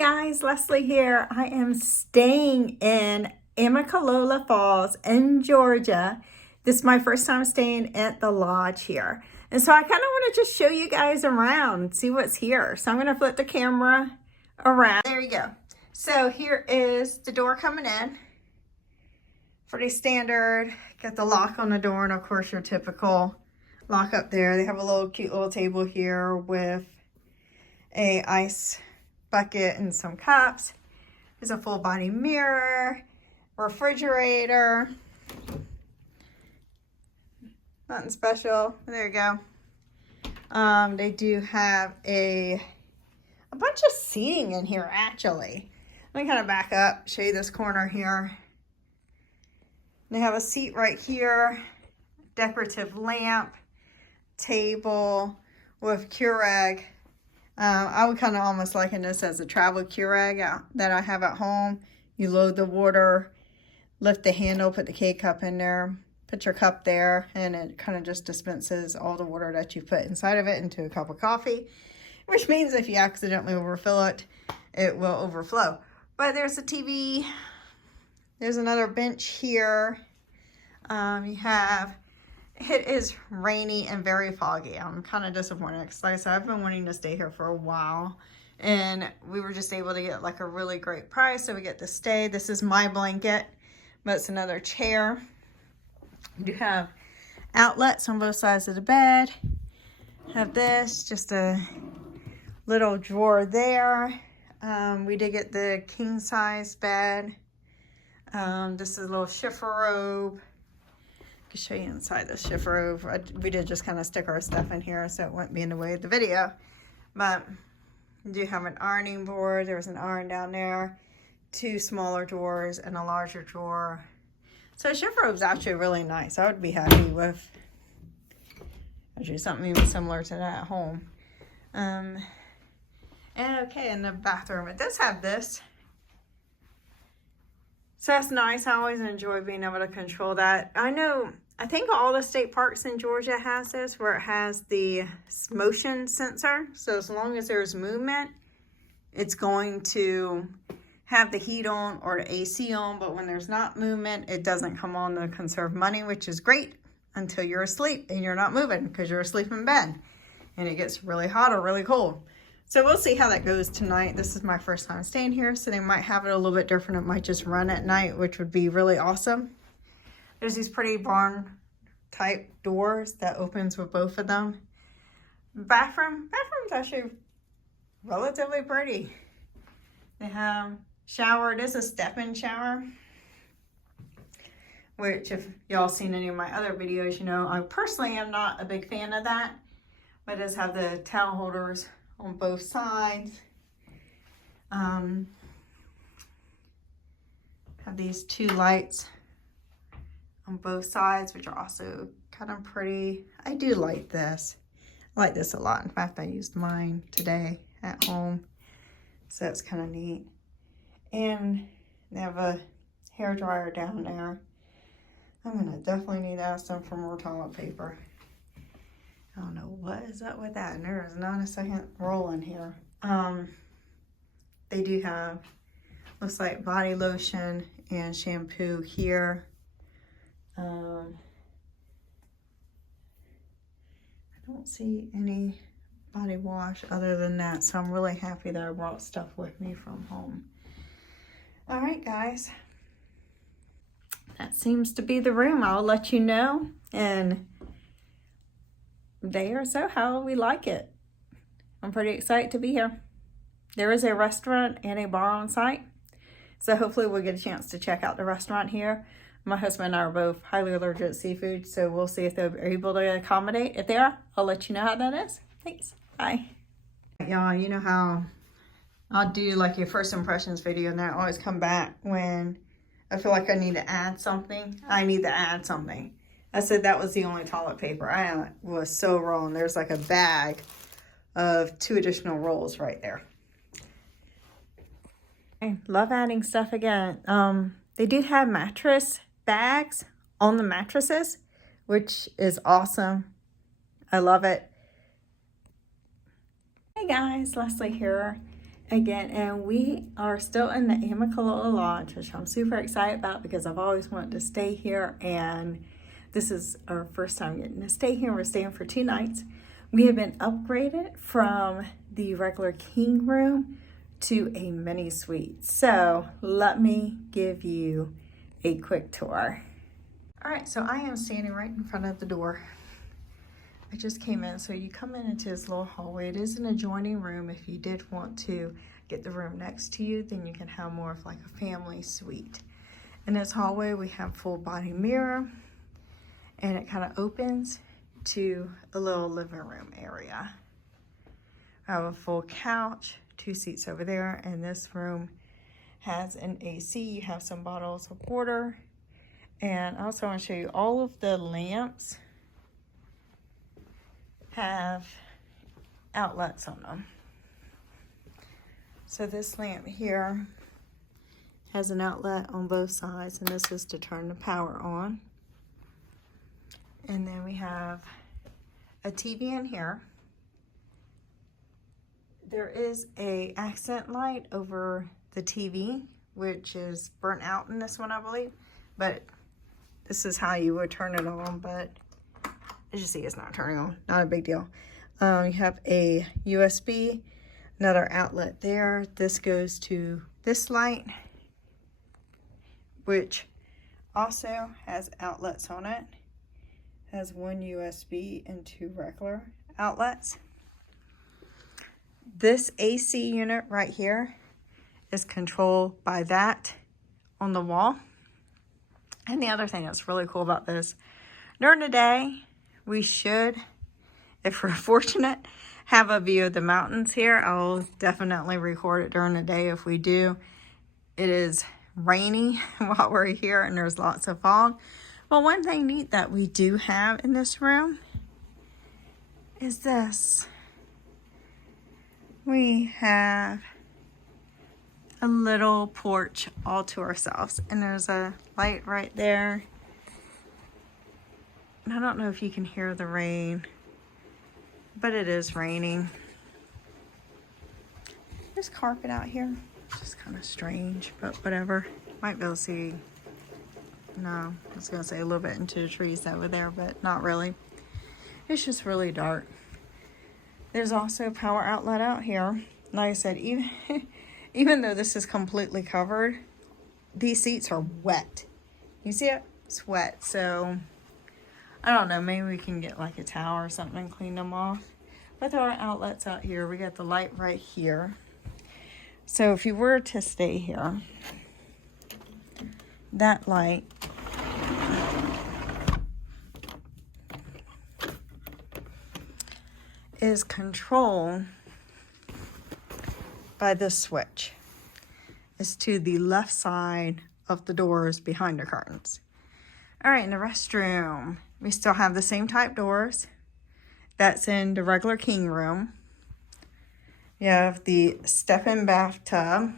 Guys, Leslie here. I am staying in Amicalola Falls in Georgia. This is my first time staying at the lodge here. And so I kind of want to just show you guys around, see what's here. So I'm going to flip the camera around. There you go. So here is the door coming in. Pretty standard. Got the lock on the door and of course your typical lock up there. They have a little cute little table here with a ice bucket and some cups. There's a full body mirror, refrigerator. Nothing special. There you go. They do have a bunch of seating in here actually. Let me kind of back up, show you this corner here. They have a seat right here, decorative lamp, table with Keurig. I would kind of almost liken this as a travel Keurig that I have at home. You load the water, lift the handle, put the K-cup in there, put your cup there, and it kind of just dispenses all the water that you put inside of it into a cup of coffee, which means if you accidentally overfill it, it will overflow. But there's a TV. There's another bench here. It is rainy and very foggy. I'm kind of disappointed because like I said, I've been wanting to stay here for a while and we were just able to get like a really great price. So we get to stay. This is my blanket, but it's another chair. We do have outlets on both sides of the bed. Have this, just a little drawer there. We did get the king size bed. This is a little chifforobe. I can show you inside this chifforobe. We did just kind of stick our stuff in here so it wouldn't be in the way of the video. But you do have an ironing board. There's an iron down there, two smaller drawers and a larger drawer. So chifforobe is actually really nice. I would be happy with actually something even similar to that at home. And okay, in the bathroom, it does have this. So that's nice. I always enjoy being able to control that. I think all the state parks in Georgia has this, where it has the motion sensor. So as long as there's movement, it's going to have the heat on or the AC on. But when there's not movement, it doesn't come on to conserve money, which is great until you're asleep and you're not moving because you're asleep in bed. And it gets really hot or really cold. So we'll see how that goes tonight. This is my first time staying here, so they might have it a little bit different. It might just run at night, which would be really awesome. There's these pretty barn type doors that opens with both of them. Bathroom's actually relatively pretty. They have shower. It is a step-in shower, which if y'all seen any of my other videos, you know I personally am not a big fan of that. But it does have the towel holders on both sides. Have these two lights on both sides, which are also kind of pretty. I do like this. I like this a lot. In fact, I used mine today at home. So it's kind of neat. And they have a hair dryer down there. I'm gonna definitely need to ask them for more toilet paper. I don't know what is up with that. And there is not a second roll in here. They do have, looks like body lotion and shampoo here. I don't see any body wash other than that. So I'm really happy that I brought stuff with me from home. All right, guys. That seems to be the room. I'll let you know. And there, so how we like it. I'm pretty excited to be here. There is a restaurant and a bar on site, so hopefully we'll get a chance to check out the restaurant here. My husband and I are both highly allergic to seafood, so we'll see if they're able to accommodate. If they are, I'll let you know how that is. Thanks. Bye. Y'all, you know how I'll do like your first impressions video and then I always come back when I feel like I need to add something. I said that was the only toilet paper. I was so wrong. There's like a bag of 2 additional rolls right there. I love adding stuff again. They do have mattress bags on the mattresses, which is awesome. I love it. Hey guys, Leslie here. again, and we are still in the Amicalola Lodge, which I'm super excited about because I've always wanted to stay here, and this is our first time getting to stay here. We're staying for 2 nights. We have been upgraded from the regular king room to a mini suite. So let me give you a quick tour. All right, so I am standing right in front of the door. I just came in, so you come into this little hallway. It is an adjoining room. If you did want to get the room next to you, then you can have more of like a family suite. In this hallway, we have full body mirror, and it kind of opens to a little living room area. I have a full couch, 2 seats over there, and this room has an AC. You have some bottles of water, and I also want to show you all of the lamps have outlets on them. So this lamp here has an outlet on both sides, and this is to turn the power on. And then we have a TV in here. There is a accent light over the TV, which is burnt out in this one, I believe, but this is how you would turn it on, but as you see, it's not turning on. Not a big deal. You have a USB, another outlet there. This goes to this light, which also has outlets on it. Has 1 USB and 2 regular outlets. This AC unit right here is controlled by that on the wall. And the other thing that's really cool about this, during the day, we should, if we're fortunate, have a view of the mountains here. I'll definitely record it during the day if we do. It is rainy while we're here and there's lots of fog. But one thing neat that we do have in this room is this. We have a little porch all to ourselves, and there's a light right there. I don't know if you can hear the rain, but it is raining. There's carpet out here. It's just kind of strange, but whatever. Might be able to see. No, I was going to say a little bit into the trees over there, but not really. It's just really dark. There's also a power outlet out here. Like I said, even though this is completely covered, these seats are wet. You see it? It's wet, so I don't know, maybe we can get like a towel or something and clean them off. But there are outlets out here. We got the light right here. So if you were to stay here, that light is controlled by this switch. It's to the left side of the doors behind the curtains. All right, in the restroom, we still have the same type doors. That's in the regular king room. You have the step-in bathtub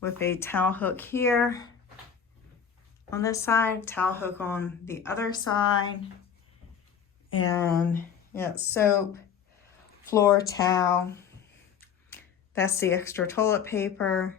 with a towel hook here on this side, towel hook on the other side, and yeah, soap, floor towel. That's the extra toilet paper.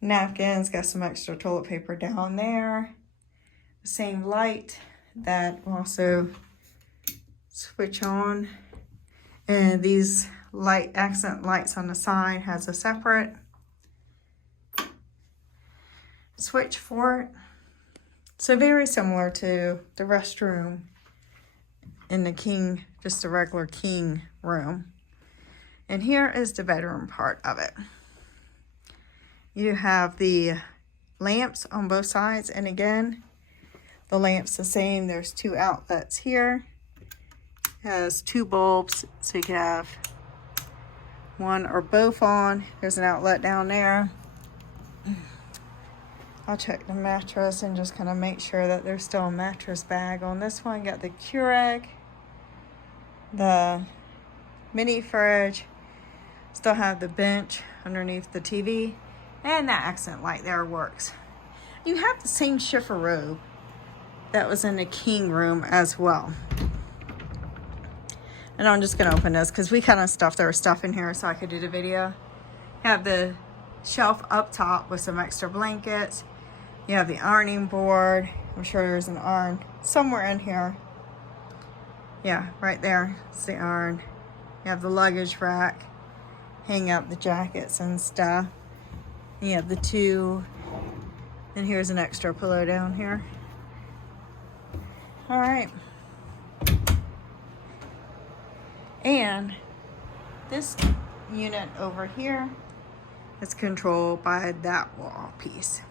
Napkins, got some extra toilet paper down there. The same light that will also switch on. And these light accent lights on the side has a separate switch for it. So very similar to the restroom in the king, just the regular king room. And here is the bedroom part of it. You have the lamps on both sides, and again, the lamp's the same. There's 2 outlets here. It has 2 bulbs, so you can have one or both on. There's an outlet down there. I'll check the mattress and just kind of make sure that there's still a mattress bag on this one. Got the Keurig, the mini fridge, still have the bench underneath the TV, and that accent light there works. You have the same chifforobe that was in the king room as well. And I'm just gonna open this because we kind of stuffed our stuff in here so I could do the video. You have the shelf up top with some extra blankets. You have the ironing board. I'm sure there's an iron somewhere in here. Yeah, right there. It's the iron. You have the luggage rack. Hang up the jackets and stuff. You have the two. And here's an extra pillow down here. All right. And this unit over here is controlled by that wall piece.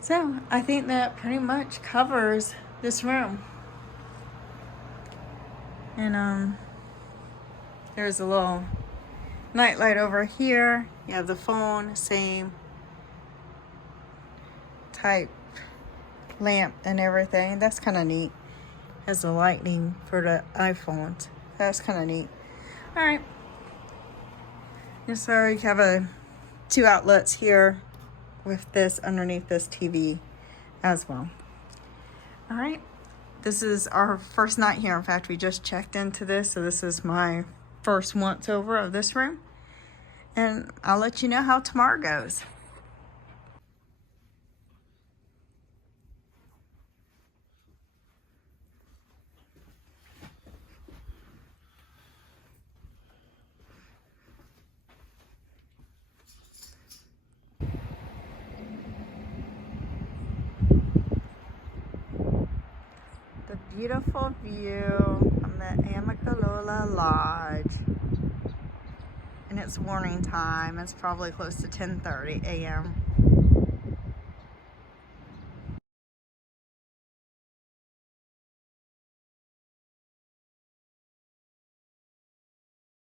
So I think that pretty much covers this room. And there's a little night light over here. You have the phone, same type lamp and everything. That's kind of neat. Has the lightning for the iPhones. That's kind of neat. All right. So you have two outlets here with this underneath this TV as well. All right. This is our first night here. In fact, we just checked into this, so this is my first once over of this room. And I'll let you know how tomorrow goes. Beautiful view from the Amicalola Lodge. And it's morning time. It's probably close to 10:30 a.m.